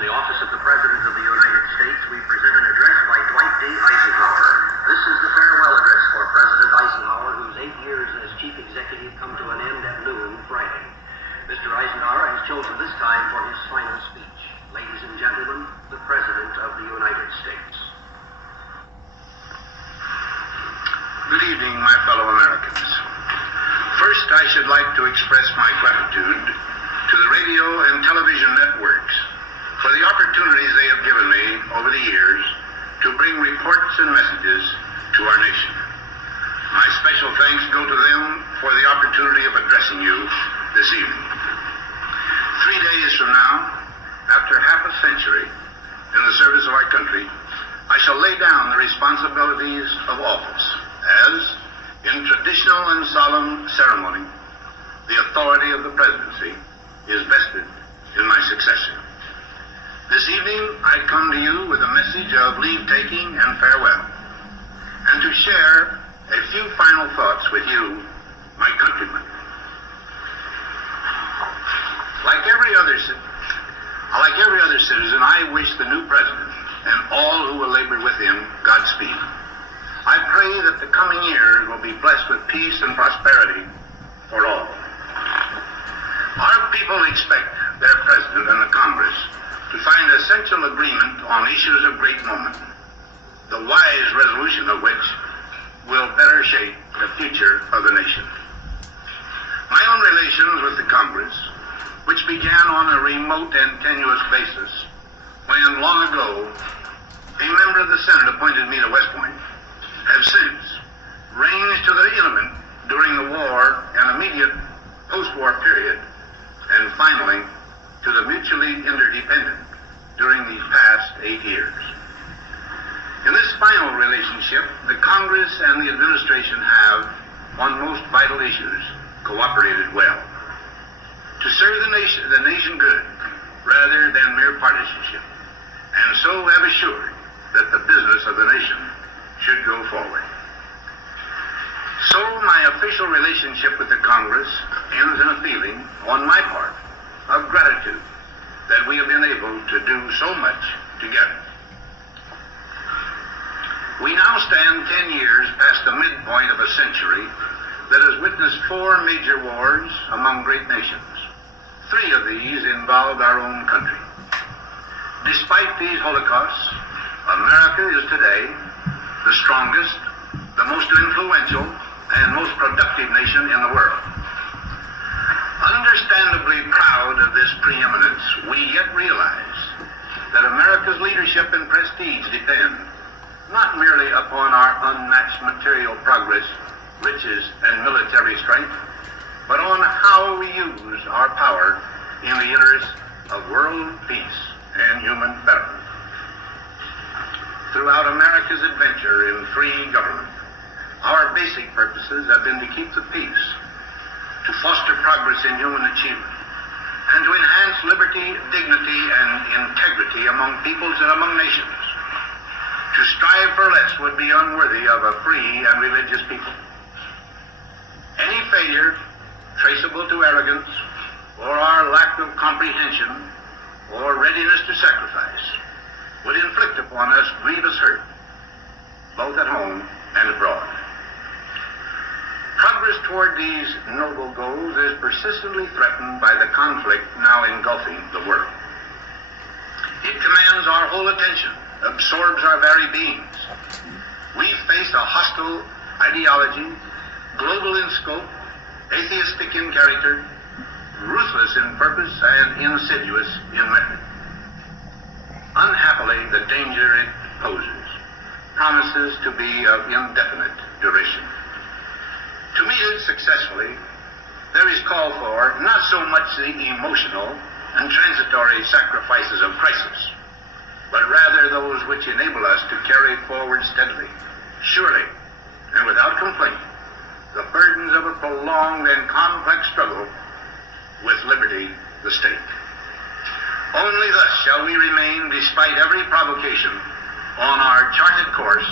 From the office of the President of the United States, we present an address by Dwight D. Eisenhower. This is the farewell address for President Eisenhower, whose 8 years as Chief Executive come to an end at noon Friday. Mr. Eisenhower has chosen this time for his final speech. Ladies and gentlemen, the President of the United States. Good evening, my fellow Americans. First, I should like to express my gratitude to the radio and television networks for the opportunities they have given me over the years to bring reports and messages to our nation. My special thanks go to them for the opportunity of addressing you this evening. 3 days from now, after half a century in the service of our country, I shall lay down the responsibilities of office as, in traditional and solemn ceremony, the authority of the presidency is vested in my successor. This evening, I come to you with a message of leave-taking and farewell, and to share a few final thoughts with you, my countrymen. Like every other citizen, I wish the new president and all who will labor with him Godspeed. I pray that the coming years will be blessed with peace and prosperity for all. Our people expect their president and the Congress to find essential agreement on issues of great moment, the wise resolution of which will better shape the future of the nation. My own relations with the Congress, which began on a remote and tenuous basis when long ago a member of the Senate appointed me to West Point, have since ranged to the intimate during the war and immediate post-war period, and finally to the mutually interdependent during these past 8 years. In this final relationship, the Congress and the administration have, on most vital issues, cooperated well to serve the nation good rather than mere partisanship, and so have assured that the business of the nation should go forward. So my official relationship with the Congress ends in a feeling, on my part, of gratitude that we have been able to do so much together. We now stand 10 years past the midpoint of a century that has witnessed 4 major wars among great nations. 3 of these involved our own country. Despite these holocausts, America is today the strongest, the most influential, and most productive nation in the world. Understandably proud of this preeminence, we yet realize that America's leadership and prestige depend not merely upon our unmatched material progress, riches, and military strength, but on how we use our power in the interest of world peace and human betterment. Throughout America's adventure in free government, our basic purposes have been to keep the peace, to foster progress in human achievement, and to enhance liberty, dignity, and integrity among peoples and among nations. To strive for less would be unworthy of a free and religious people. Any failure traceable to arrogance or our lack of comprehension or readiness to sacrifice would inflict upon us grievous hurt, both at home and abroad. Progress toward these noble goals is persistently threatened by the conflict now engulfing the world. It commands our whole attention, absorbs our very beings. We face a hostile ideology, global in scope, atheistic in character, ruthless in purpose, and insidious in method. Unhappily, the danger it poses promises to be of indefinite duration. To meet it successfully, there is call for not so much the emotional and transitory sacrifices of crisis, but rather those which enable us to carry forward steadily, surely, and without complaint, the burdens of a prolonged and complex struggle with liberty, the state. Only thus shall we remain, despite every provocation, on our charted course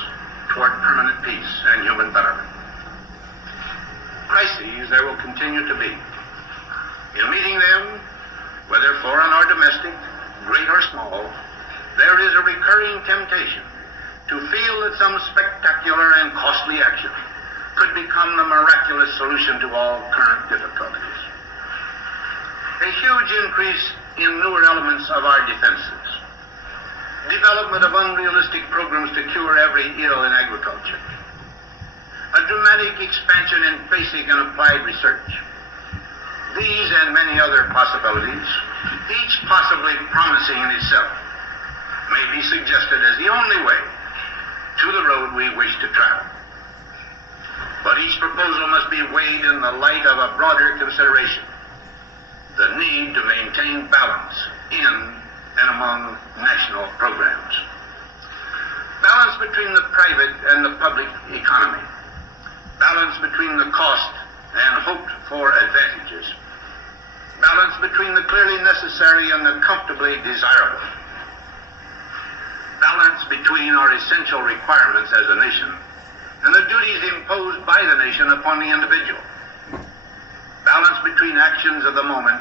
toward permanent peace and human betterment. Crises there will continue to be. In meeting them, whether foreign or domestic, great or small, there is a recurring temptation to feel that some spectacular and costly action could become the miraculous solution to all current difficulties. A huge increase in newer elements of our defenses, development of unrealistic programs to cure every ill in agriculture, a dramatic expansion in basic and applied research. These and many other possibilities, each possibly promising in itself, may be suggested as the only way to the road we wish to travel. But each proposal must be weighed in the light of a broader consideration: the need to maintain balance in and among national programs. Balance between the private and the public economy. Balance between the cost and hoped-for advantages. Balance between the clearly necessary and the comfortably desirable. Balance between our essential requirements as a nation and the duties imposed by the nation upon the individual. Balance between actions of the moment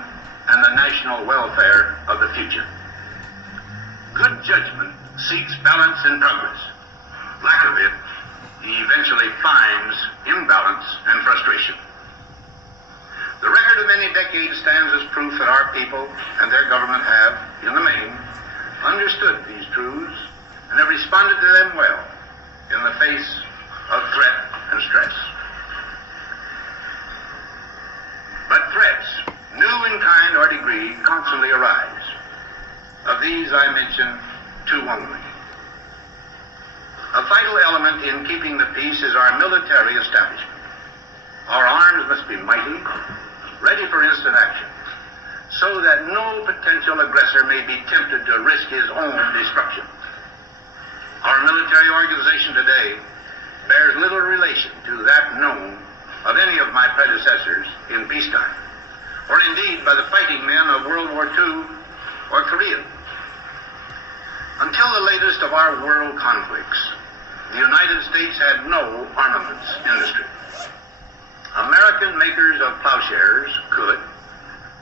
and the national welfare of the future. Good judgment seeks balance in progress. Lack of it eventually finds imbalance and frustration. The record of many decades stands as proof that our people and their government have, in the main, understood these truths and have responded to them well in the face of threat and stress. But threats, new in kind or degree, constantly arise. Of these I mention two only. A vital element in keeping the peace is our military establishment. Our arms must be mighty, ready for instant action, so that no potential aggressor may be tempted to risk his own destruction. Our military organization today bears little relation to that known of any of my predecessors in peacetime, or indeed by the fighting men of World War II or Korea. Until the latest of our world conflicts, the United States had no armaments industry. American makers of plowshares could,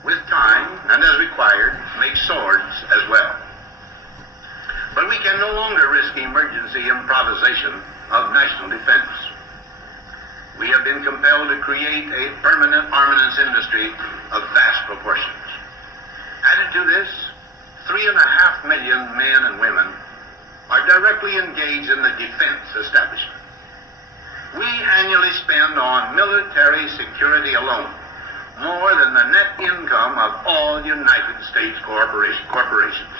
with time and as required, make swords as well. But we can no longer risk emergency improvisation of national defense. We have been compelled to create a permanent armaments industry of vast proportions. Added to this, 3.5 million men and women are directly engaged in the defense establishment. We annually spend on military security alone more than the net income of all United States corporations.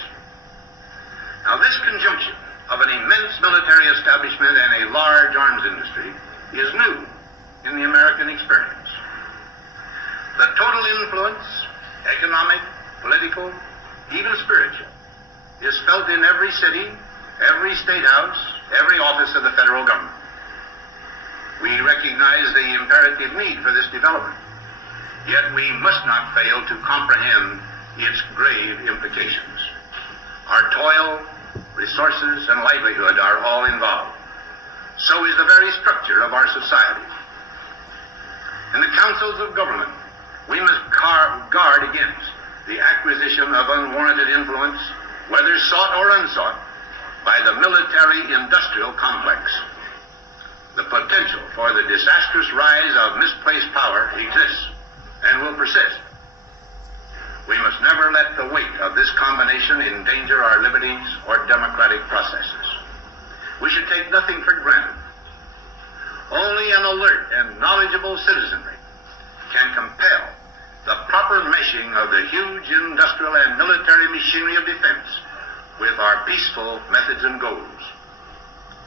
Now, this conjunction of an immense military establishment and a large arms industry is new in the American experience. The total influence, economic, political, even spiritual, is felt in every city, every state house, every office of the federal government. We recognize the imperative need for this development, yet we must not fail to comprehend its grave implications. Our toil, resources, and livelihood are all involved. So is the very structure of our society. In the councils of government, we must guard against the acquisition of unwarranted influence, whether sought or unsought, by the military-industrial complex. The potential for the disastrous rise of misplaced power exists and will persist. We must never let the weight of this combination endanger our liberties or democratic processes. We should take nothing for granted. Only an alert and knowledgeable citizenry can compel the proper meshing of the huge industrial and military machinery of defense with our peaceful methods and goals,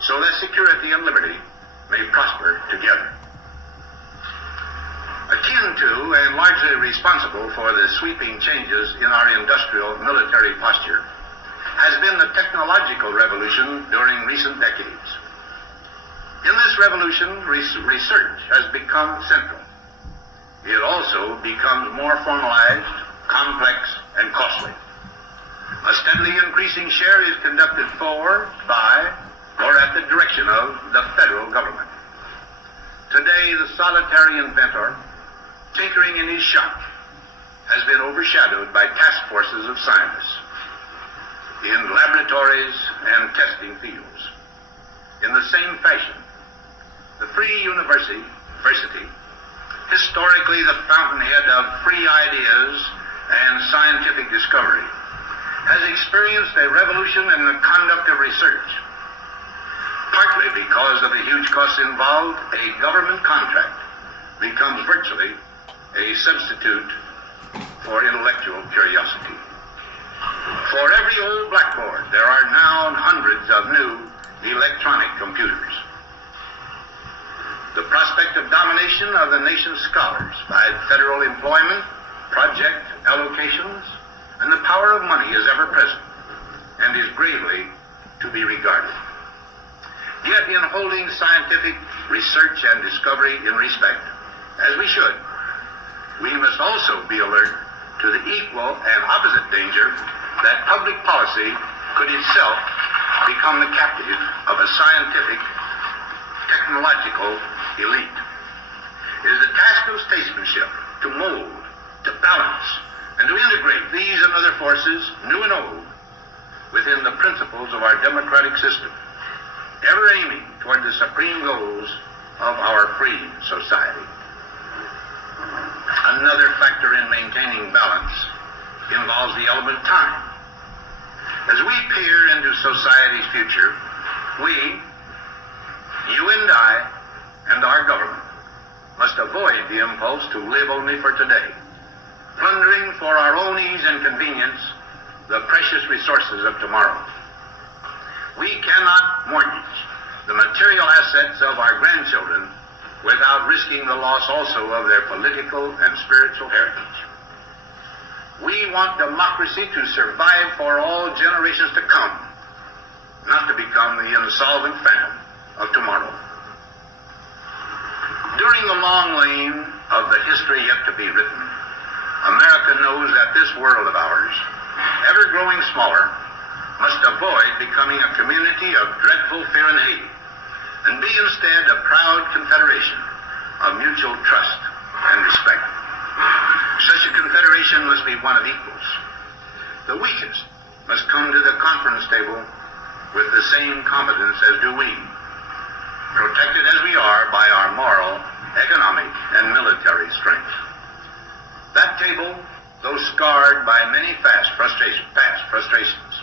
so that security and liberty may prosper together. Akin to and largely responsible for the sweeping changes in our industrial military posture has been the technological revolution during recent decades. In this revolution, research has become central. It also becomes more formalized, complex, and costly. A steadily increasing share is conducted for, by, or at the direction of the federal government. Today, the solitary inventor, tinkering in his shop, has been overshadowed by task forces of scientists. in laboratories and testing fields. In the same fashion, the Free University, historically the fountainhead of free ideas and scientific discovery, has experienced a revolution in the conduct of research. Partly because of the huge costs involved, a government contract becomes virtually a substitute for intellectual curiosity. For every old blackboard, there are now hundreds of new electronic computers. The prospect of domination of the nation's scholars by federal employment, project allocations, and the power of money is ever present and is gravely to be regarded. Yet in holding scientific research and discovery in respect, as we should, we must also be alert to the equal and opposite danger that public policy could itself become the captive of a scientific, technological elite. It is the task of statesmanship to mold, to balance, and to integrate these and other forces, new and old, within the principles of our democratic system, ever aiming toward the supreme goals of our free society. Another factor in maintaining balance involves the element time. As we peer into society's future, we, you and I, and our government, must avoid the impulse to live only for today, plundering for our own ease and convenience the precious resources of tomorrow. We cannot mortgage the material assets of our grandchildren without risking the loss also of their political and spiritual heritage. We want democracy to survive for all generations to come, not to become the insolvent phantom of tomorrow. During the long lane of the history yet to be written, America knows that this world of ours, ever growing smaller, must avoid becoming a community of dreadful fear and hate, and be instead a proud confederation of mutual trust and respect. Such a confederation must be one of equals. The weakest must come to the conference table with the same competence as do we, protected as we are by our moral, economic, and military strength. That table, though scarred by many past frustrations,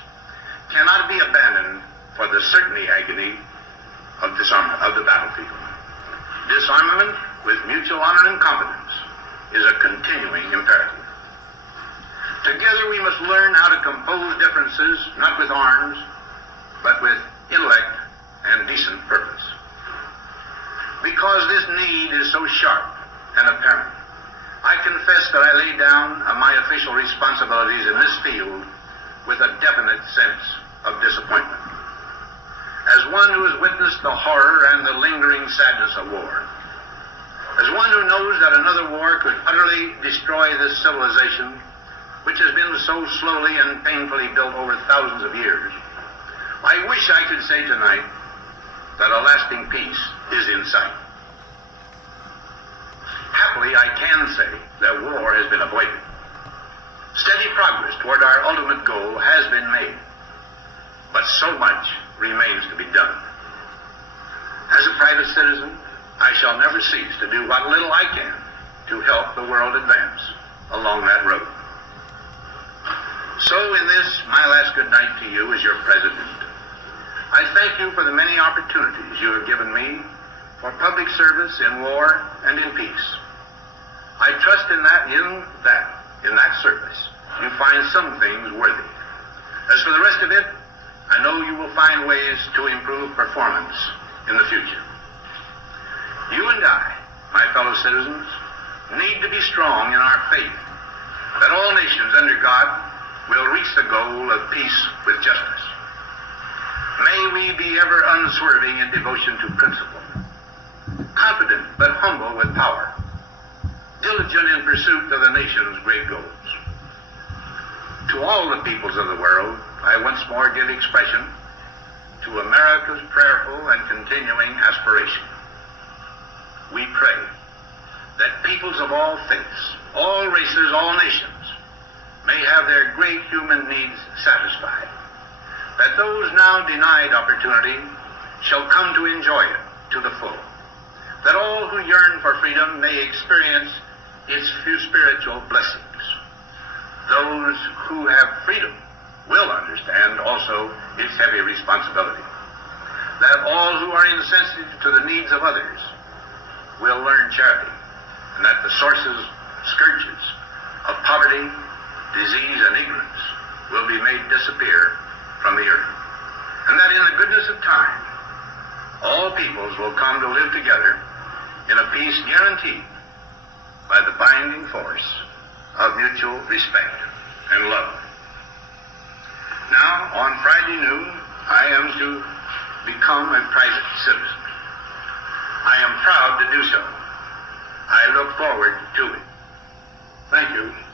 cannot be abandoned for the certainty agony of disarmament of the battlefield. Disarmament with mutual honor and competence is a continuing imperative. Together we must learn how to compose differences, not with arms, but with intellect and decent purpose. Because this need is so sharp and apparent, I confess that I lay down my official responsibilities in this field with a definite sense of disappointment. As one who has witnessed the horror and the lingering sadness of war, as one who knows that another war could utterly destroy this civilization, which has been so slowly and painfully built over thousands of years, I wish I could say tonight that a lasting peace is in sight. Happily, I can say that war has been avoided. Steady progress toward our ultimate goal has been made, but so much remains to be done. As a private citizen, I shall never cease to do what little I can to help the world advance along that road. So in this, my last good night to you as your president, I thank you for the many opportunities you have given me for public service in war and in peace. I trust in that service, you find some things worthy. As for the rest of it, I know you will find ways to improve performance in the future. You and I, my fellow citizens, need to be strong in our faith that all nations under God will reach the goal of peace with justice. May we be ever unswerving in devotion to principle, confident but humble with power, diligent in pursuit of the nation's great goals. To all the peoples of the world, I once more give expression to America's prayerful and continuing aspiration. We pray that peoples of all faiths, all races, all nations may have their great human needs satisfied, that those now denied opportunity shall come to enjoy it to the full, that all who yearn for freedom may experience its few spiritual blessings. Those who have freedom will understand also its heavy responsibility, that all who are insensitive to the needs of others will learn charity, and that the sources, scourges of poverty, disease, and ignorance will be made disappear from the earth, and that in the goodness of time, all peoples will come to live together in a peace guaranteed by the binding force of mutual respect and love. Now, on Friday noon, I am to become a private citizen. I am proud to do so. I look forward to it. Thank you.